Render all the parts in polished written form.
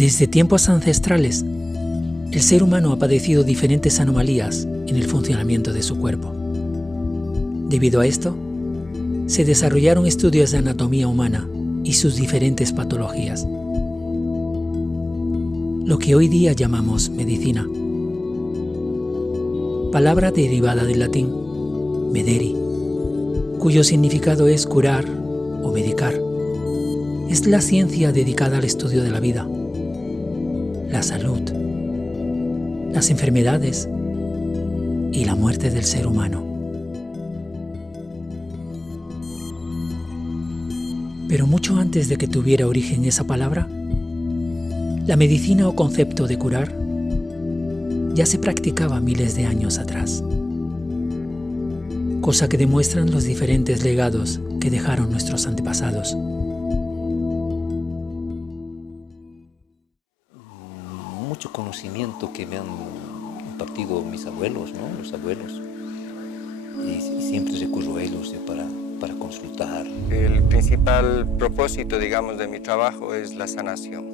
Desde tiempos ancestrales, el ser humano ha padecido diferentes anomalías en el funcionamiento de su cuerpo. Debido a esto, se desarrollaron estudios de anatomía humana y sus diferentes patologías, lo que hoy día llamamos medicina. Palabra derivada del latín mederi, cuyo significado es curar o medicar. Es la ciencia dedicada al estudio de la vida, la salud, las enfermedades y la muerte del ser humano. Pero mucho antes de que tuviera origen esa palabra, la medicina o concepto de curar ya se practicaba miles de años atrás, cosa que demuestran los diferentes legados que dejaron nuestros antepasados. Mucho conocimiento que me han impartido mis abuelos, ¿no? Los abuelos, y siempre recurro a ellos para consultar. El principal propósito, digamos, de mi trabajo es la sanación.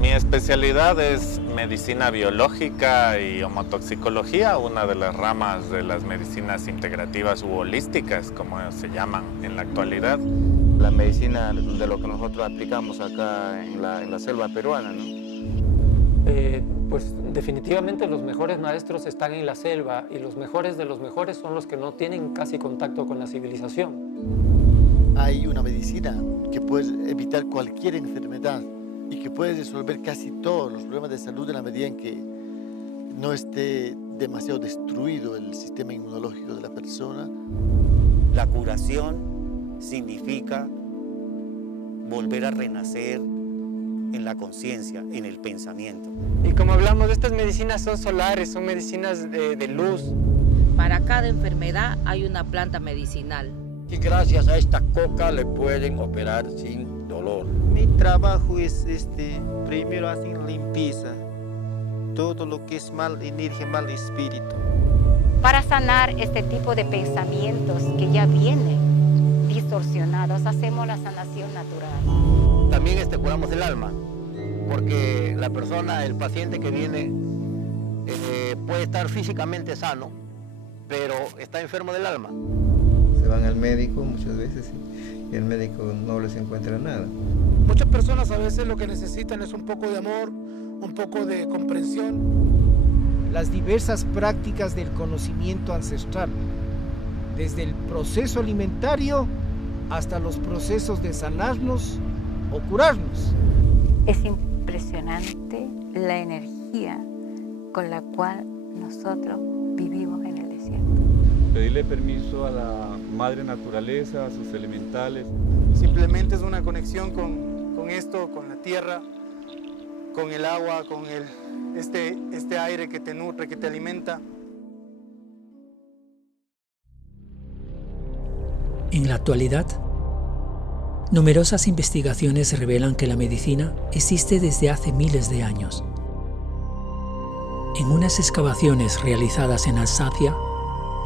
Mi especialidad es medicina biológica y homotoxicología, una de las ramas de las medicinas integrativas u holísticas, como se llaman en la actualidad. La medicina de lo que nosotros aplicamos acá en la selva peruana, ¿no? Pues definitivamente los mejores maestros están en la selva y los mejores de los mejores son los que no tienen casi contacto con la civilización. Hay una medicina que puede evitar cualquier enfermedad y que puede resolver casi todos los problemas de salud en la medida en que no esté demasiado destruido el sistema inmunológico de la persona. La curación significa volver a renacer en la conciencia, en el pensamiento. Y como hablamos, estas medicinas son solares, son medicinas de luz. Para cada enfermedad hay una planta medicinal. Y gracias a esta coca le pueden operar sin dolor. Mi trabajo es primero hacen limpieza, todo lo que es mal energía, mal espíritu. Para sanar este tipo de pensamientos que ya vienen distorsionados, hacemos la sanación natural. También curamos el alma, porque la persona, el paciente que viene, puede estar físicamente sano, pero está enfermo del alma. Se van al médico muchas veces y el médico no les encuentra nada. Muchas personas a veces lo que necesitan es un poco de amor, un poco de comprensión. Las diversas prácticas del conocimiento ancestral, desde el proceso alimentario hasta los procesos de sanarnos o curarnos. Es impresionante la energía con la cual nosotros vivimos en el desierto. Pedirle permiso a la madre naturaleza, a sus elementales. Simplemente es una conexión con esto, con la tierra, con el agua, con este aire que te nutre, que te alimenta. En la actualidad, numerosas investigaciones revelan que la medicina existe desde hace miles de años. En unas excavaciones realizadas en Alsacia,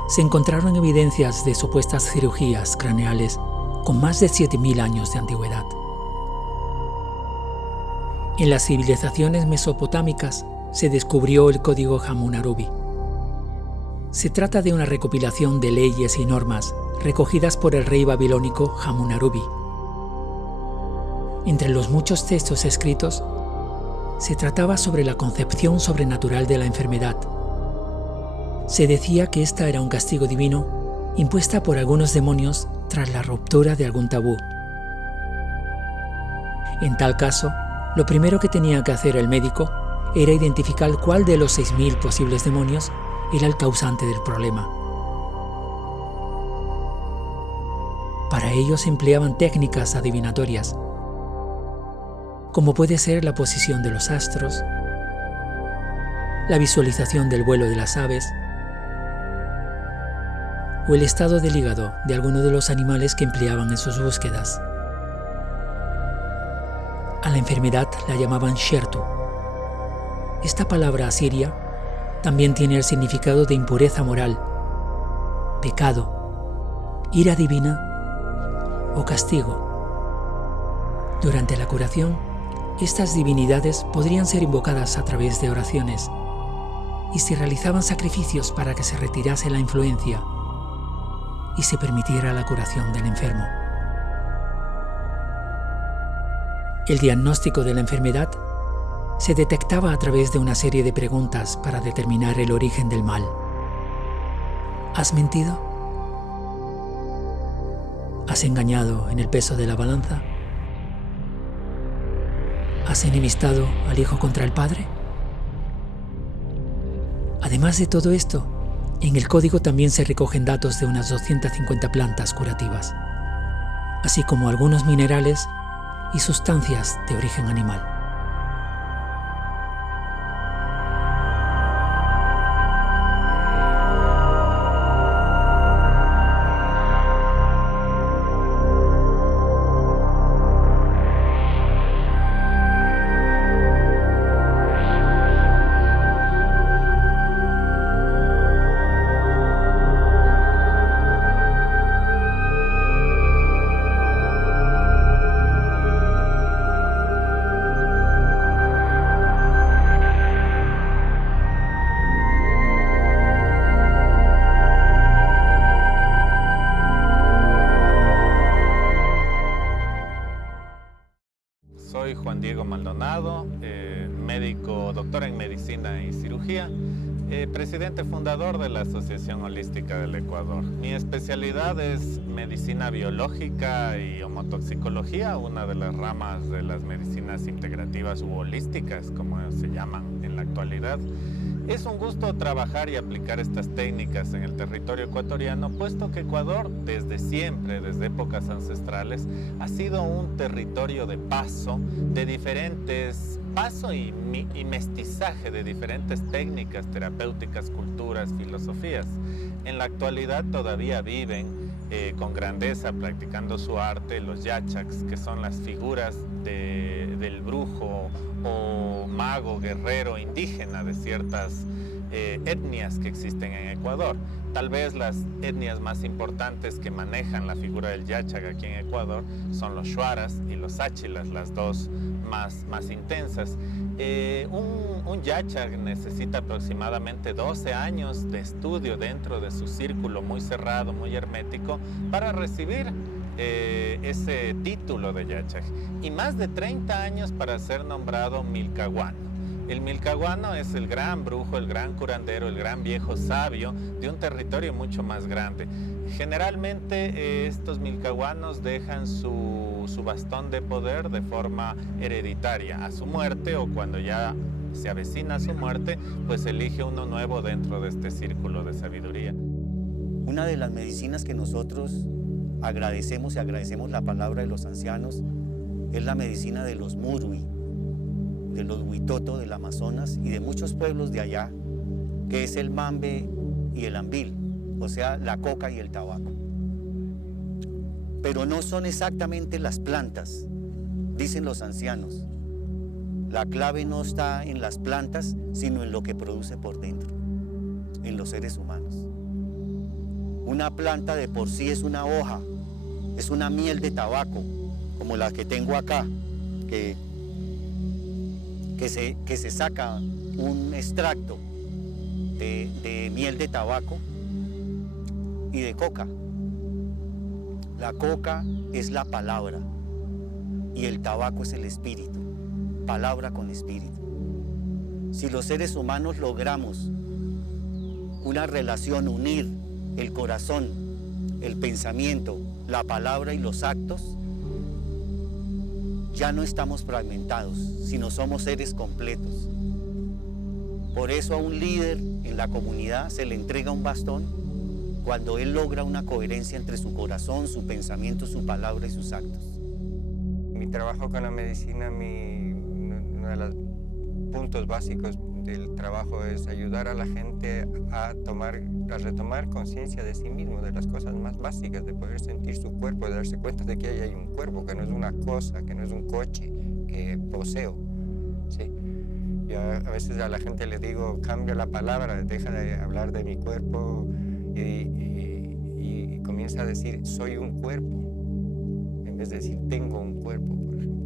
se encontraron evidencias de supuestas cirugías craneales con más de 7.000 años de antigüedad. En las civilizaciones mesopotámicas se descubrió el código Hammurabi. Se trata de una recopilación de leyes y normas recogidas por el rey babilónico Hammurabi. Entre los muchos textos escritos, se trataba sobre la concepción sobrenatural de la enfermedad. Se decía que esta era un castigo divino impuesta por algunos demonios tras la ruptura de algún tabú. En tal caso, lo primero que tenía que hacer el médico era identificar cuál de los 6.000 posibles demonios era el causante del problema. Para ello se empleaban técnicas adivinatorias, como puede ser la posición de los astros, la visualización del vuelo de las aves o el estado del hígado de alguno de los animales que empleaban en sus búsquedas. A la enfermedad la llamaban Shertu. Esta palabra asiria también tiene el significado de impureza moral, pecado, ira divina o castigo. Durante la curación, Estas divinidades podrían ser invocadas a través de oraciones y se realizaban sacrificios para que se retirase la influencia y se permitiera la curación del enfermo. El diagnóstico de la enfermedad se detectaba a través de una serie de preguntas para determinar el origen del mal. ¿Has mentido? ¿Has engañado en el peso de la balanza? ¿Has enemistado al hijo contra el padre? Además de todo esto, en el código también se recogen datos de unas 250 plantas curativas, así como algunos minerales y sustancias de origen animal. Soy Juan Diego Maldonado, médico, doctor en medicina y cirugía, presidente fundador de la Asociación Holística del Ecuador. Mi especialidad es medicina biológica y homotoxicología, una de las ramas de las medicinas integrativas u holísticas, como se llaman en la actualidad. Es un gusto trabajar y aplicar estas técnicas en el territorio ecuatoriano, puesto que Ecuador desde siempre, desde épocas ancestrales, ha sido un territorio de paso y mestizaje de diferentes técnicas terapéuticas, culturas, filosofías. En la actualidad todavía viven con grandeza practicando su arte los yachaks, que son las figuras del brujo o mago, guerrero, indígena de ciertas etnias que existen en Ecuador. Tal vez las etnias más importantes que manejan la figura del yachak aquí en Ecuador son los shuaras y los achilas, las dos más intensas. Un yachak necesita aproximadamente 12 años de estudio dentro de su círculo muy cerrado, muy hermético, para recibir ese título de yachak, y más de 30 años para ser nombrado milcahuano. El milcahuano es el gran brujo, el gran curandero, el gran viejo sabio de un territorio mucho más grande. Generalmente estos milcahuanos dejan su bastón de poder de forma hereditaria. A su muerte, o cuando ya se avecina su muerte, pues elige uno nuevo dentro de este círculo de sabiduría. Una de las medicinas que nosotros agradecemos y agradecemos la palabra de los ancianos es la medicina de los murui, de los huitoto del Amazonas y de muchos pueblos de allá, que es el mambe y el ambil, o sea, la coca y el tabaco. Pero no son exactamente las plantas, dicen los ancianos. La clave no está en las plantas, sino en lo que produce por dentro, en los seres humanos. Una planta de por sí es una hoja, es una miel de tabaco, como la que tengo acá, que se saca un extracto de miel de tabaco y de coca. La coca es la palabra y el tabaco es el espíritu, palabra con espíritu. Si los seres humanos logramos una relación, unir el corazón, el pensamiento, la palabra y los actos, ya no estamos fragmentados, sino somos seres completos. Por eso a un líder en la comunidad se le entrega un bastón cuando él logra una coherencia entre su corazón, su pensamiento, su palabra y sus actos. Mi trabajo con la medicina, uno de los puntos básicos del trabajo es ayudar a la gente a retomar conciencia de sí mismo, de las cosas más básicas, de poder sentir su cuerpo, de darse cuenta de que ahí hay un cuerpo, que no es una cosa, que no es un coche que poseo, ¿sí? Yo a veces a la gente le digo, cambia la palabra, deja de hablar de mi cuerpo y comienza a decir, soy un cuerpo, en vez de decir, tengo un cuerpo, por ejemplo.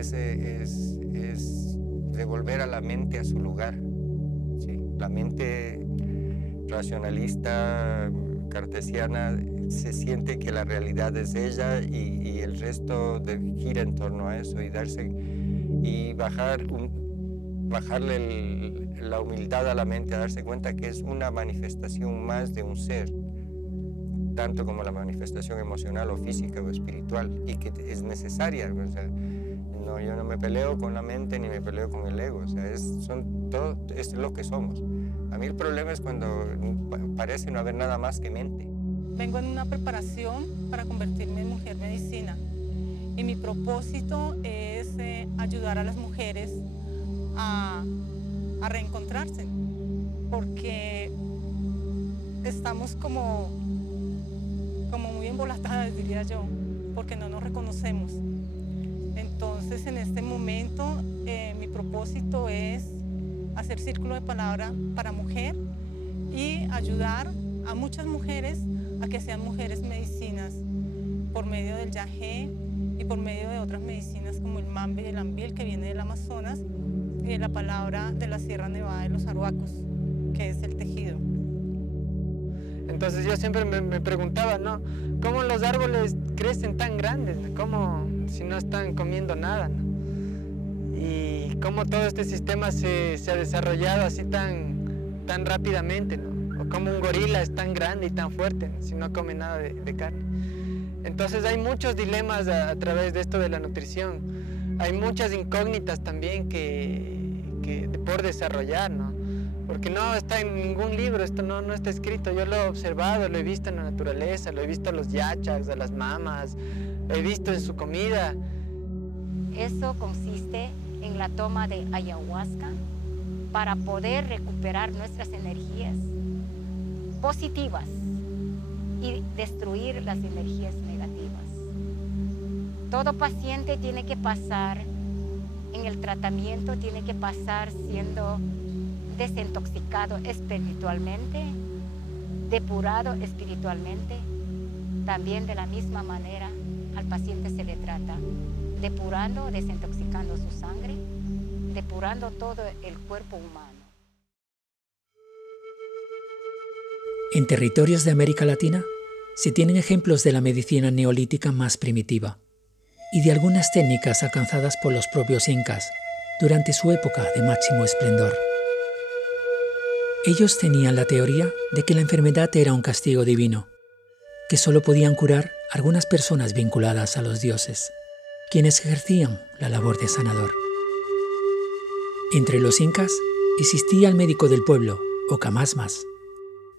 es devolver a la mente a su lugar. ¿Sí? La mente racionalista, cartesiana, se siente que la realidad es ella y el resto gira en torno a eso y bajarle la humildad a la mente, a darse cuenta que es una manifestación más de un ser, tanto como la manifestación emocional o física o espiritual, y que es necesaria. O sea, yo no me peleo con la mente ni me peleo con el ego, o sea, todo es lo que somos. A mí el problema es cuando parece no haber nada más que mente. Vengo en una preparación para convertirme en mujer medicina y mi propósito es ayudar a las mujeres a reencontrarse, porque estamos como muy embolatadas, diría yo, porque no nos reconocemos. Entonces, en este momento, mi propósito es hacer círculo de palabra para mujer y ayudar a muchas mujeres a que sean mujeres medicinas por medio del yagé y por medio de otras medicinas como el mambe y el ambil, que viene del Amazonas, y de la palabra de la Sierra Nevada de los Arhuacos, que es el tejido. Entonces yo siempre me preguntaba, ¿no? ¿Cómo los árboles crecen tan grandes? ¿Cómo si no están comiendo nada? ¿No? Y cómo todo este sistema se ha desarrollado así tan rápidamente, ¿no? O cómo un gorila es tan grande y tan fuerte, ¿no? Si no come nada de carne. Entonces hay muchos dilemas a través de esto de la nutrición. Hay muchas incógnitas también que por desarrollar, ¿no? Porque no está en ningún libro, esto no está escrito. Yo lo he observado, lo he visto en la naturaleza, lo he visto a los yachas, a las mamas, lo he visto en su comida. Eso consiste en la toma de ayahuasca para poder recuperar nuestras energías positivas y destruir las energías negativas. Todo paciente tiene que pasar en el tratamiento, tiene que pasar siendo desintoxicado espiritualmente, depurado espiritualmente. También de la misma manera al paciente se le trata depurando, desintoxicando su sangre, depurando todo el cuerpo humano. En territorios de América Latina se tienen ejemplos de la medicina neolítica más primitiva y de algunas técnicas alcanzadas por los propios incas durante su época de máximo esplendor. Ellos tenían la teoría de que la enfermedad era un castigo divino, que solo podían curar algunas personas vinculadas a los dioses, quienes ejercían la labor de sanador. Entre los incas existía el médico del pueblo, o Camasmas,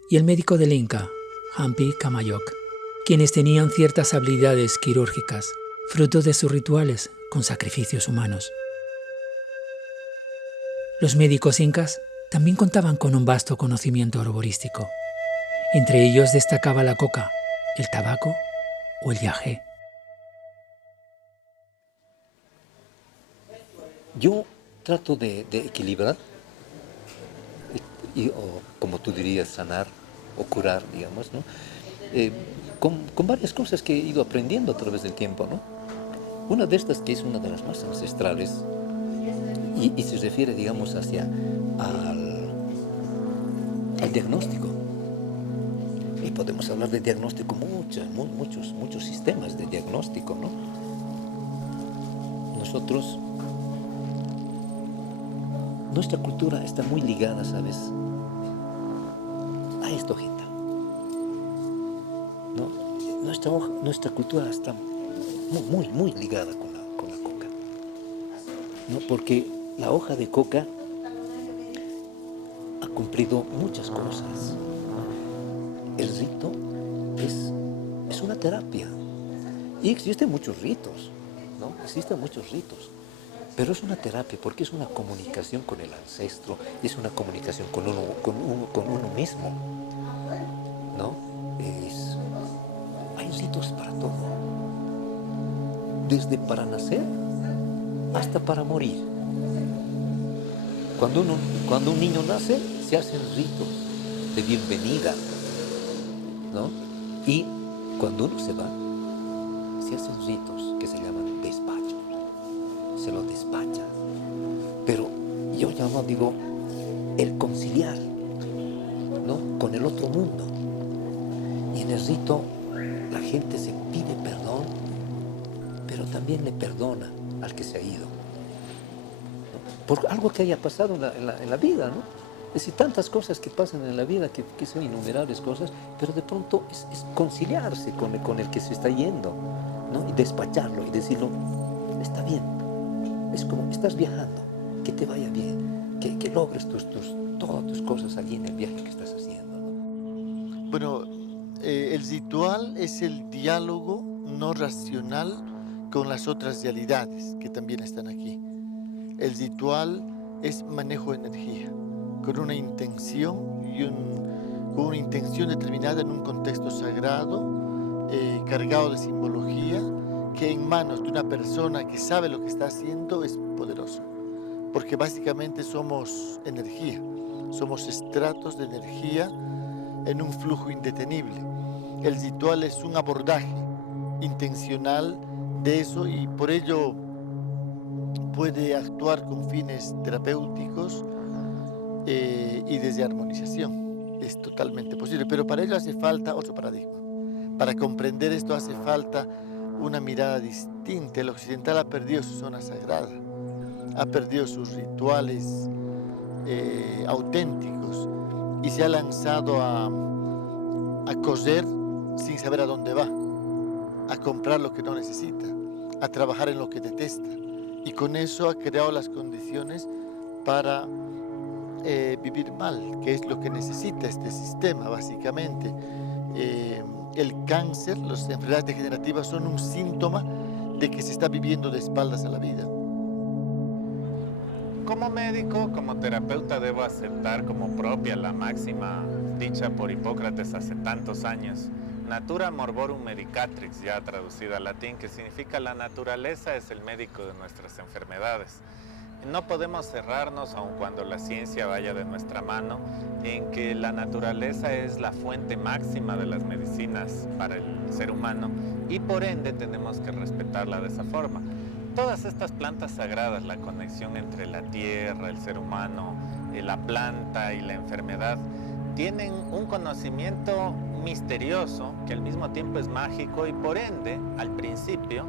y el médico del Inca, Hampi Camayoc, quienes tenían ciertas habilidades quirúrgicas, fruto de sus rituales con sacrificios humanos. Los médicos incas también contaban con un vasto conocimiento arborístico. Entre ellos destacaba la coca, el tabaco o el yagé. Yo trato de equilibrar, o como tú dirías, sanar o curar, digamos, ¿no? Con varias cosas que he ido aprendiendo a través del tiempo, ¿no? Una de estas, que es una de las más ancestrales, y se refiere, digamos, al diagnóstico. Y podemos hablar de diagnóstico, muchos sistemas de diagnóstico, ¿no? Nuestra cultura está muy ligada, ¿sabes?, a esta hojita, ¿no? Nuestra cultura está muy ligada con la coca, ¿no? Porque la hoja de coca ha cumplido muchas cosas. El rito es una terapia. Y existen muchos ritos, ¿no? Existen muchos ritos. Pero es una terapia porque es una comunicación con el ancestro, es una comunicación con uno mismo, ¿no? Hay ritos para todo. Desde para nacer hasta para morir. Cuando un niño nace, se hacen ritos de bienvenida, ¿no? Y cuando uno se va, se hacen ritos que se llaman despacho. se lo despachas. Pero yo digo, el conciliar, ¿no?, con el otro mundo. Y en el rito la gente se pide perdón, pero también le perdona al que se ha ido, ¿no?, por algo que haya pasado en la vida, ¿no? Es decir, tantas cosas que pasan en la vida, que son innumerables cosas, pero de pronto es conciliarse con el que se está yendo, ¿no?, y despacharlo y decirlo, está bien. Es como, estás viajando, que te vaya bien, que logres todas tus cosas allí en el viaje que estás haciendo, ¿no? Bueno, el ritual es el diálogo no racional con las otras realidades que también están aquí. El ritual es manejo de energía, con una intención con una intención determinada en un contexto sagrado, cargado de simbología, que en manos de una persona que sabe lo que está haciendo es poderoso. Porque básicamente somos energía, somos estratos de energía en un flujo indetenible. El ritual es un abordaje intencional de eso y por ello puede actuar con fines terapéuticos y desde armonización. Es totalmente posible, pero para ello hace falta otro paradigma. Para comprender esto hace falta una mirada distinta. El occidental ha perdido su zona sagrada, ha perdido sus rituales auténticos y se ha lanzado a coser sin saber a dónde va, a comprar lo que no necesita, a trabajar en lo que detesta. Y con eso ha creado las condiciones para vivir mal, que es lo que necesita este sistema, básicamente. El cáncer, las enfermedades degenerativas son un síntoma de que se está viviendo de espaldas a la vida. Como médico, como terapeuta, debo aceptar como propia la máxima dicha por Hipócrates hace tantos años: Natura morborum medicatrix, ya traducida al latín, que significa la naturaleza es el médico de nuestras enfermedades. No podemos cerrarnos, aun cuando la ciencia vaya de nuestra mano, en que la naturaleza es la fuente máxima de las medicinas para el ser humano y por ende tenemos que respetarla de esa forma. Todas estas plantas sagradas, la conexión entre la tierra, el ser humano, la planta y la enfermedad, tienen un conocimiento misterioso que al mismo tiempo es mágico y por ende, al principio,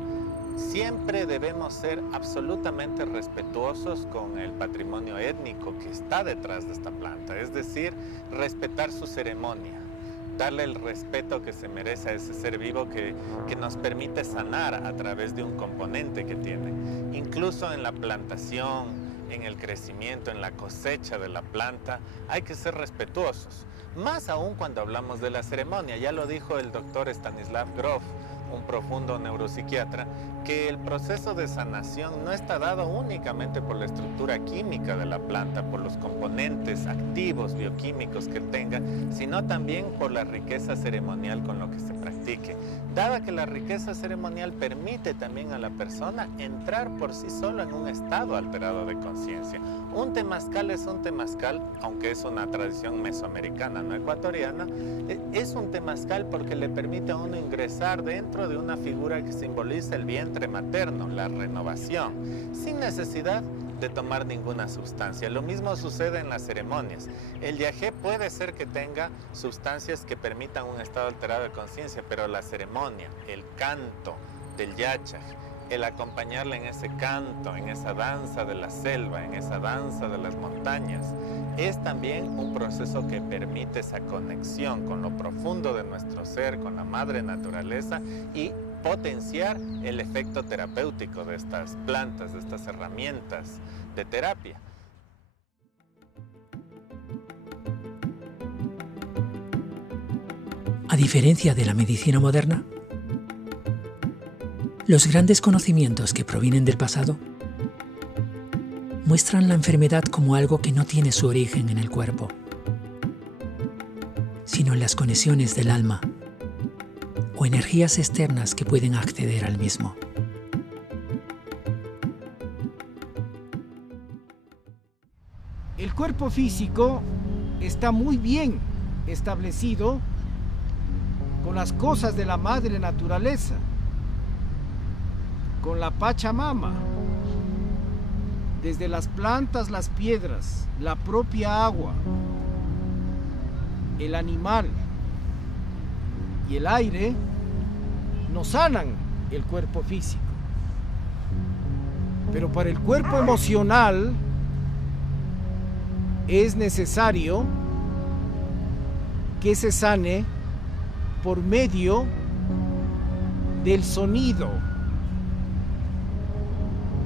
siempre debemos ser absolutamente respetuosos con el patrimonio étnico que está detrás de esta planta, es decir, respetar su ceremonia, darle el respeto que se merece a ese ser vivo que nos permite sanar a través de un componente que tiene. Incluso en la plantación, en el crecimiento, en la cosecha de la planta, hay que ser respetuosos. Más aún cuando hablamos de la ceremonia, ya lo dijo el doctor Stanislav Grof, un profundo neuropsiquiatra, que el proceso de sanación no está dado únicamente por la estructura química de la planta, por los componentes activos bioquímicos que tenga, sino también por la riqueza ceremonial con lo que se practique. Dada que la riqueza ceremonial permite también a la persona entrar por sí solo en un estado alterado de conciencia. Un temazcal es un temazcal, aunque es una tradición mesoamericana, no ecuatoriana, es un temazcal porque le permite a uno ingresar dentro de una figura que simboliza el vientre materno, la renovación, sin necesidad de tomar ninguna sustancia. Lo mismo sucede en las ceremonias. El yagé puede ser que tenga sustancias que permitan un estado alterado de conciencia, pero la ceremonia, el canto del yachaj, el acompañarle en ese canto, en esa danza de la selva, en esa danza de las montañas, es también un proceso que permite esa conexión con lo profundo de nuestro ser, con la madre naturaleza y potenciar el efecto terapéutico de estas plantas, de estas herramientas de terapia. A diferencia de la medicina moderna, los grandes conocimientos que provienen del pasado muestran la enfermedad como algo que no tiene su origen en el cuerpo, sino en las conexiones del alma o energías externas que pueden acceder al mismo. El cuerpo físico está muy bien establecido con las cosas de la madre naturaleza, con la Pachamama, desde las plantas, las piedras, la propia agua, el animal y el aire, nos sanan el cuerpo físico. Pero para el cuerpo emocional es necesario que se sane por medio del sonido.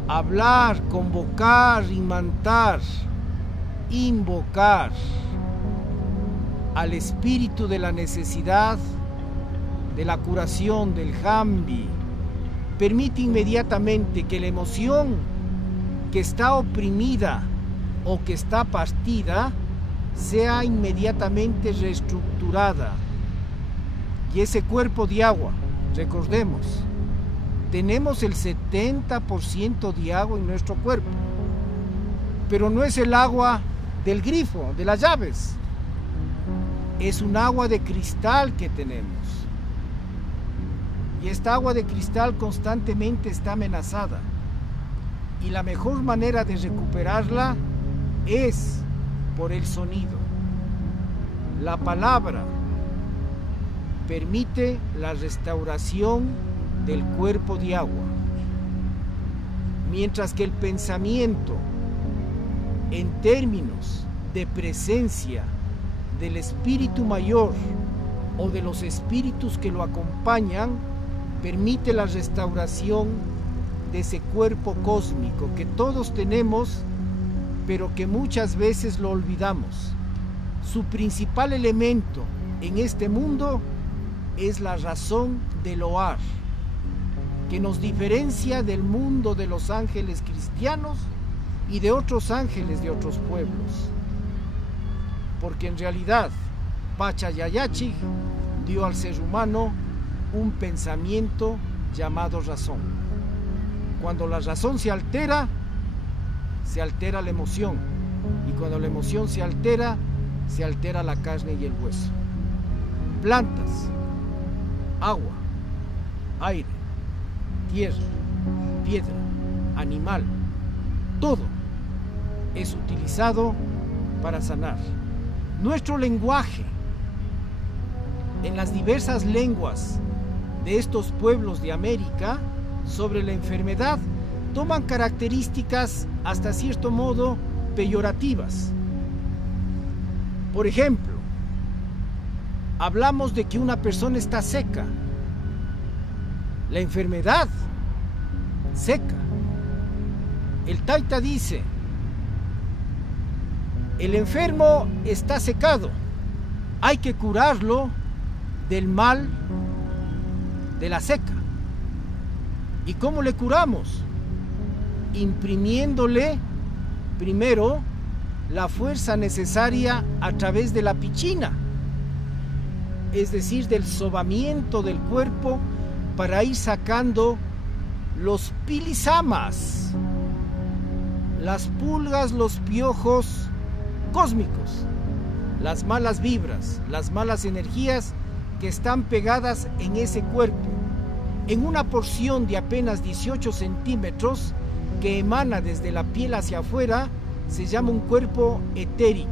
Hablar, convocar, imantar, invocar al espíritu de la necesidad, de la curación, del Jambi, permite inmediatamente que la emoción que está oprimida o que está partida sea inmediatamente reestructurada. Y ese cuerpo de agua, recordemos, tenemos el 70% de agua en nuestro cuerpo, pero no es el agua del grifo, de las llaves, es un agua de cristal que tenemos. Y esta agua de cristal constantemente está amenazada. Y la mejor manera de recuperarla es por el sonido. La palabra permite la restauración del cuerpo de agua. Mientras que el pensamiento, en términos de presencia del espíritu mayor o de los espíritus que lo acompañan, permite la restauración de ese cuerpo cósmico que todos tenemos, pero que muchas veces lo olvidamos. Su principal elemento en este mundo es la razón del Oar, que nos diferencia del mundo de los ángeles cristianos y de otros ángeles de otros pueblos. Porque en realidad, Pachayayachi dio al ser humano un pensamiento llamado razón. Cuando la razón se altera la emoción. Y cuando la emoción se altera la carne y el hueso. Plantas, agua, aire, tierra, piedra, animal, todo es utilizado para sanar. Nuestro lenguaje, en las diversas lenguas de estos pueblos de América, sobre la enfermedad, toman características hasta cierto modo peyorativas. Por ejemplo, hablamos de que una persona está seca. La enfermedad seca. El Taita dice, el enfermo está secado, hay que curarlo del mal de la seca. ¿Y cómo le curamos? Imprimiéndole primero la fuerza necesaria a través de la pichina, es decir, del sobamiento del cuerpo para ir sacando los pilisamas, las pulgas, los piojos cósmicos, las malas vibras, las malas energías que están pegadas en ese cuerpo, en una porción de apenas 18 centímetros que emana desde la piel hacia afuera. Se llama un cuerpo etérico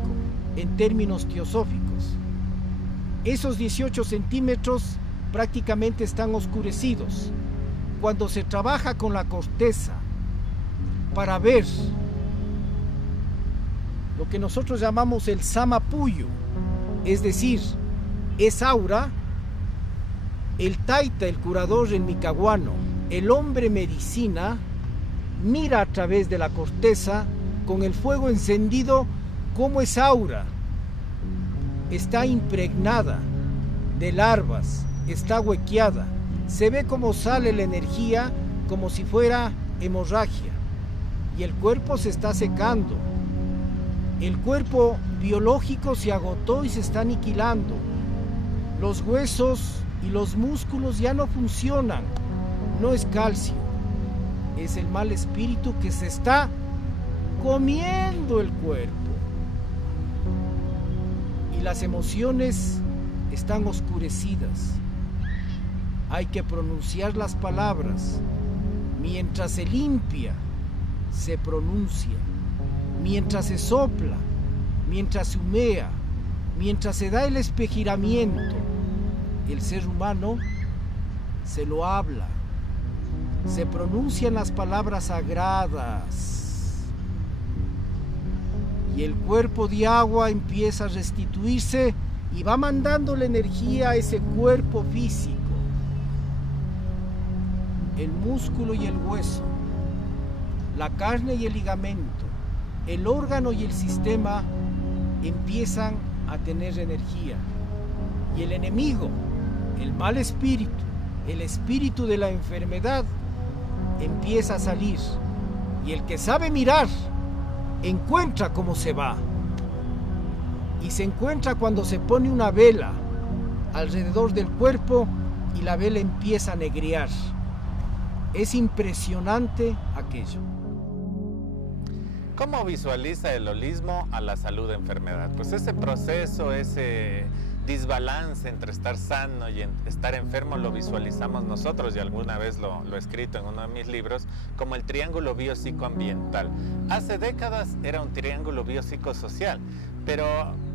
en términos teosóficos. Esos 18 centímetros prácticamente están oscurecidos. Cuando se trabaja con la corteza para ver lo que nosotros llamamos el samapuyo, es decir, es aura, el Taita, el curador, el micaguano, el hombre medicina, mira a través de la corteza con el fuego encendido cómo es aura. Está impregnada de larvas, está huequeada, se ve cómo sale la energía como si fuera hemorragia y el cuerpo se está secando. El cuerpo biológico se agotó y se está aniquilando. Los huesos y los músculos ya no funcionan. No es calcio, es el mal espíritu que se está comiendo el cuerpo. Y las emociones están oscurecidas. Hay que pronunciar las palabras mientras se limpia, se pronuncia, mientras se sopla, mientras se humea, mientras se da el espejiramiento, el ser humano se lo habla, se pronuncian las palabras sagradas y el cuerpo de agua empieza a restituirse y va mandando la energía a ese cuerpo físico. El músculo y el hueso, la carne y el ligamento, el órgano y el sistema empiezan a tener energía. Y el enemigo, el mal espíritu, el espíritu de la enfermedad, empieza a salir. Y el que sabe mirar, encuentra cómo se va. Y se encuentra cuando se pone una vela alrededor del cuerpo y la vela empieza a negrear. Es impresionante aquello. ¿Cómo visualiza el holismo a la salud-enfermedad? Pues ese proceso, ese desbalance entre estar sano y estar enfermo lo visualizamos nosotros, y alguna vez lo he escrito en uno de mis libros, como el triángulo biopsicoambiental. Hace décadas era un triángulo biopsicosocial, pero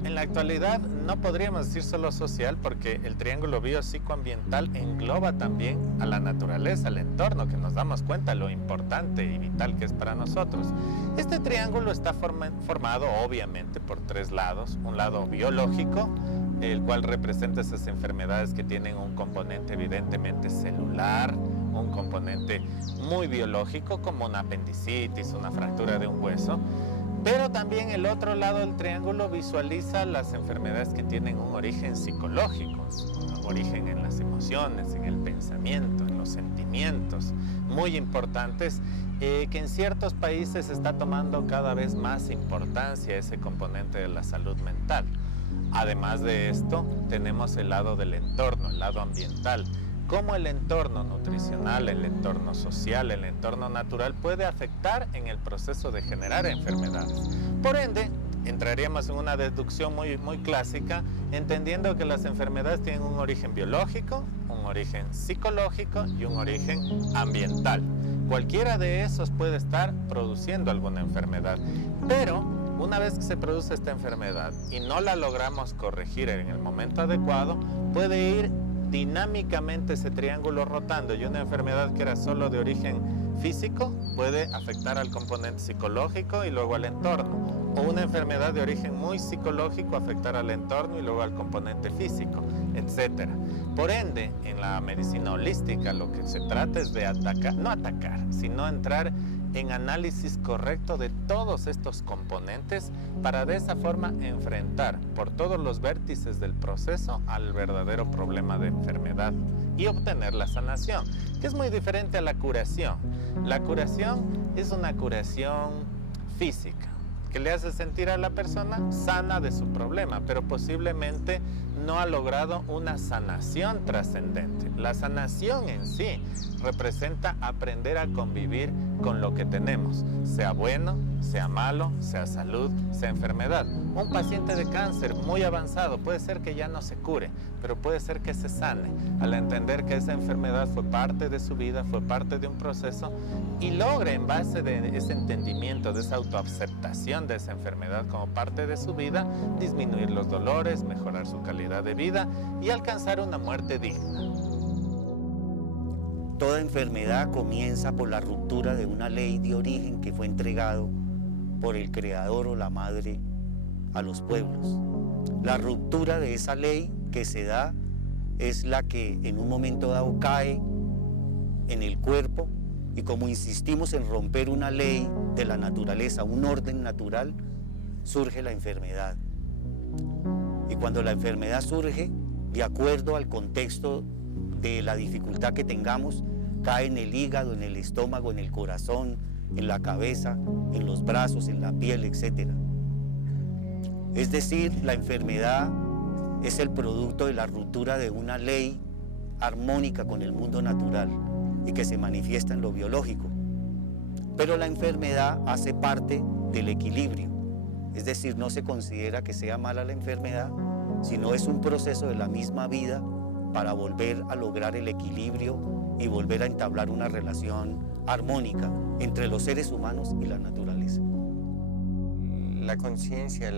en la actualidad no podríamos decir solo social, porque el triángulo biopsicoambiental engloba también a la naturaleza, al entorno, que nos damos cuenta lo importante y vital que es para nosotros. Este triángulo está formado obviamente por tres lados: un lado biológico, el cual representa esas enfermedades que tienen un componente evidentemente celular, un componente muy biológico, como una apendicitis, una fractura de un hueso. Pero también el otro lado del triángulo visualiza las enfermedades que tienen un origen psicológico, un origen en las emociones, en el pensamiento, en los sentimientos, muy importantes, que en ciertos países está tomando cada vez más importancia ese componente de la salud mental. Además de esto, tenemos el lado del entorno, el lado ambiental. Cómo el entorno nutricional, el entorno social, el entorno natural puede afectar en el proceso de generar enfermedades. Por ende, entraríamos en una deducción muy clásica, entendiendo que las enfermedades tienen un origen biológico, un origen psicológico y un origen ambiental. Cualquiera de esos puede estar produciendo alguna enfermedad, pero una vez que se produce esta enfermedad y no la logramos corregir en el momento adecuado, puede ir dinámicamente ese triángulo rotando, y una enfermedad que era solo de origen físico puede afectar al componente psicológico y luego al entorno, o una enfermedad de origen muy psicológico afectar al entorno y luego al componente físico, etc. Por ende, en la medicina holística lo que se trata es de sino entrar en análisis correcto de todos estos componentes para de esa forma enfrentar por todos los vértices del proceso al verdadero problema de enfermedad y obtener la sanación, que es muy diferente a la curación. La curación es una curación física, que le hace sentir a la persona sana de su problema, pero posiblemente no ha logrado una sanación trascendente. La sanación en sí representa aprender a convivir con lo que tenemos, sea bueno, sea malo, sea salud, sea enfermedad. Un paciente de cáncer muy avanzado puede ser que ya no se cure, pero puede ser que se sane al entender que esa enfermedad fue parte de su vida, fue parte de un proceso, y logre, en base de ese entendimiento, de esa autoaceptación de esa enfermedad como parte de su vida, disminuir los dolores, mejorar su calidad de vida y alcanzar una muerte digna. Toda enfermedad comienza por la ruptura de una ley de origen que fue entregado por el creador o la madre a los pueblos. La ruptura de esa ley que se da es la que en un momento dado cae en el cuerpo, y como insistimos en romper una ley de la naturaleza, un orden natural, surge la enfermedad. Y cuando la enfermedad surge, de acuerdo al contexto de la dificultad que tengamos, cae en el hígado, en el estómago, en el corazón, en la cabeza, en los brazos, en la piel, etc. Es decir, la enfermedad es el producto de la ruptura de una ley armónica con el mundo natural y que se manifiesta en lo biológico. Pero la enfermedad hace parte del equilibrio, es decir, no se considera que sea mala la enfermedad, sino es un proceso de la misma vida para volver a lograr el equilibrio y volver a entablar una relación armónica entre los seres humanos y la naturaleza. La conciencia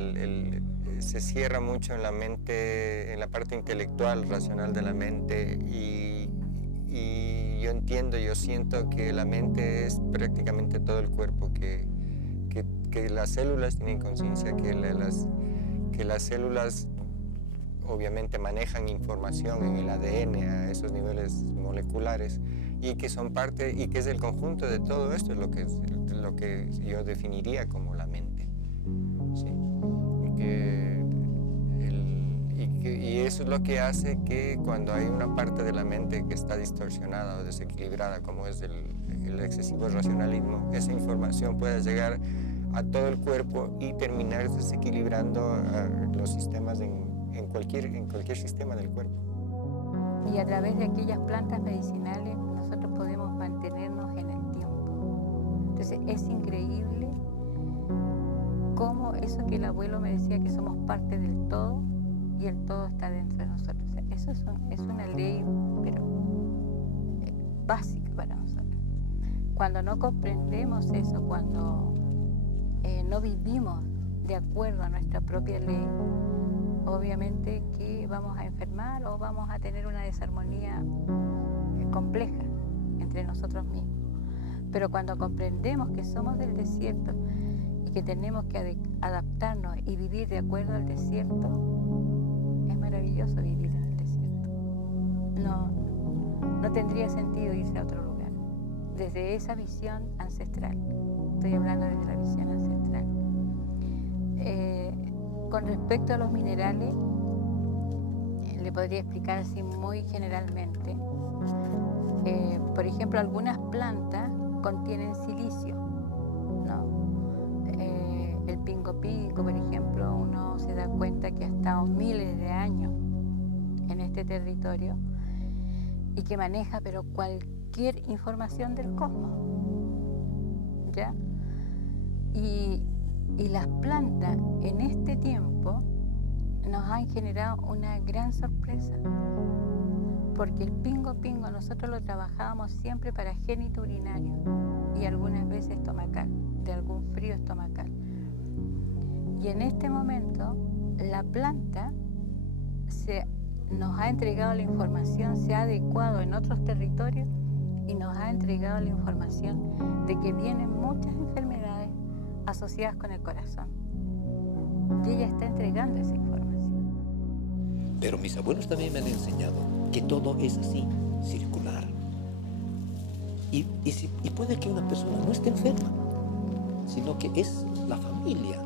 se cierra mucho en la mente, en la parte intelectual, racional de la mente, y yo siento que la mente es prácticamente todo el cuerpo, que las células tienen conciencia, que las células obviamente manejan información en el ADN a esos niveles moleculares, y que son parte, y que es el conjunto de todo esto, es lo que yo definiría como la mente. Sí. Y eso es lo que hace que cuando hay una parte de la mente que está distorsionada o desequilibrada, como es el excesivo racionalismo, esa información pueda llegar a todo el cuerpo y terminar desequilibrando los sistemas en cualquier sistema del cuerpo. Y a través de aquellas plantas medicinales nosotros podemos mantenernos en el tiempo. Entonces es increíble cómo eso que el abuelo me decía, que somos parte del todo y el todo está dentro de nosotros. O sea, eso es una ley, pero básica para nosotros. Cuando no comprendemos eso, cuando no vivimos de acuerdo a nuestra propia ley, obviamente que vamos a enfermar o vamos a tener una desarmonía compleja entre nosotros mismos. Pero cuando comprendemos que somos del desierto y que tenemos que adaptarnos y vivir de acuerdo al desierto, es maravilloso vivir en el desierto. No tendría sentido irse a otro lugar. Desde esa visión ancestral, estoy hablando desde la visión ancestral. Con respecto a los minerales, le podría explicar así muy generalmente. Por ejemplo, algunas plantas contienen silicio, ¿no? El pingo pingo, por ejemplo, uno se da cuenta que ha estado miles de años en este territorio y que maneja pero cualquier información del cosmos, ¿ya? Y las plantas en este tiempo nos han generado una gran sorpresa, porque el pingo pingo nosotros lo trabajábamos siempre para génito urinario y algunas veces estomacal, de algún frío estomacal. Y en este momento la planta nos ha entregado la información, se ha adecuado en otros territorios y nos ha entregado la información de que vienen muchas enfermedades asociadas con el corazón. Y ella está entregando esa información. Pero mis abuelos también me han enseñado que todo es así, circular. Y puede que una persona no esté enferma, sino que es la familia,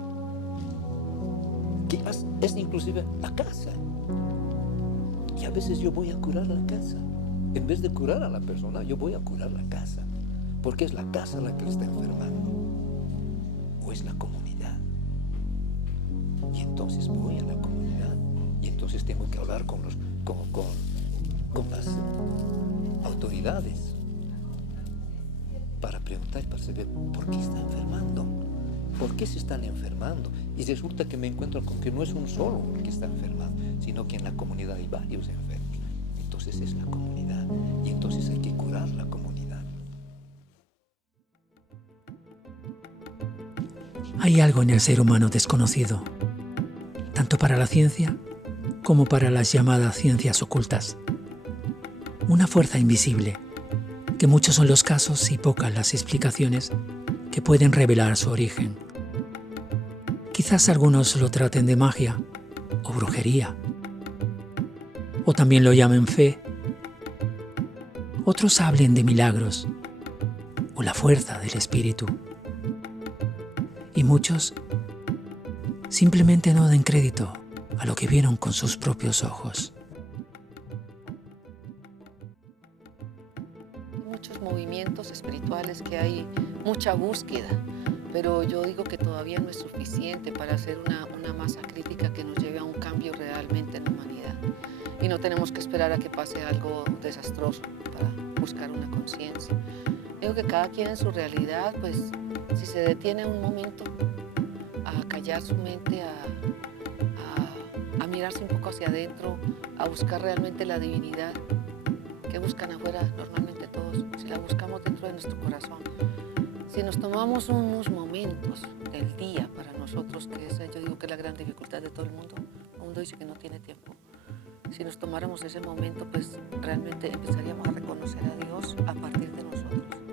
que es inclusive la casa. Y a veces yo voy a curar la casa. En vez de curar a la persona, yo voy a curar la casa, porque es la casa la que le está enfermando, o es la comunidad. Y entonces voy a la comunidad, y entonces tengo que hablar con las autoridades para preguntar, para saber por qué está enfermando, por qué se están enfermando. Y resulta que me encuentro con que no es un solo el que está enfermando, sino que en la comunidad hay varios enfermos. Entonces es la comunidad, y entonces hay que curar la comunidad. Hay algo en el ser humano desconocido, tanto para la ciencia como para las llamadas ciencias ocultas. Una fuerza invisible, que muchos son los casos y pocas las explicaciones que pueden revelar su origen. Quizás algunos lo traten de magia o brujería, o también lo llamen fe. Otros hablen de milagros o la fuerza del espíritu. Y muchos simplemente no den crédito a lo que vieron con sus propios ojos. Muchos movimientos espirituales que hay mucha búsqueda, pero yo digo que todavía no es suficiente para hacer una masa crítica que nos lleve a un cambio realmente en la humanidad. Y no tenemos que esperar a que pase algo desastroso para buscar una conciencia. Digo que cada quien en su realidad, pues, si se detiene un momento a callar su mente, a mirarse un poco hacia adentro, a buscar realmente la divinidad que buscan afuera normalmente Dios, si la buscamos dentro de nuestro corazón, si nos tomamos unos momentos del día para nosotros, que es, yo digo que es la gran dificultad de todo el mundo dice que no tiene tiempo. Si nos tomáramos ese momento, pues realmente empezaríamos a reconocer a Dios a partir de nosotros.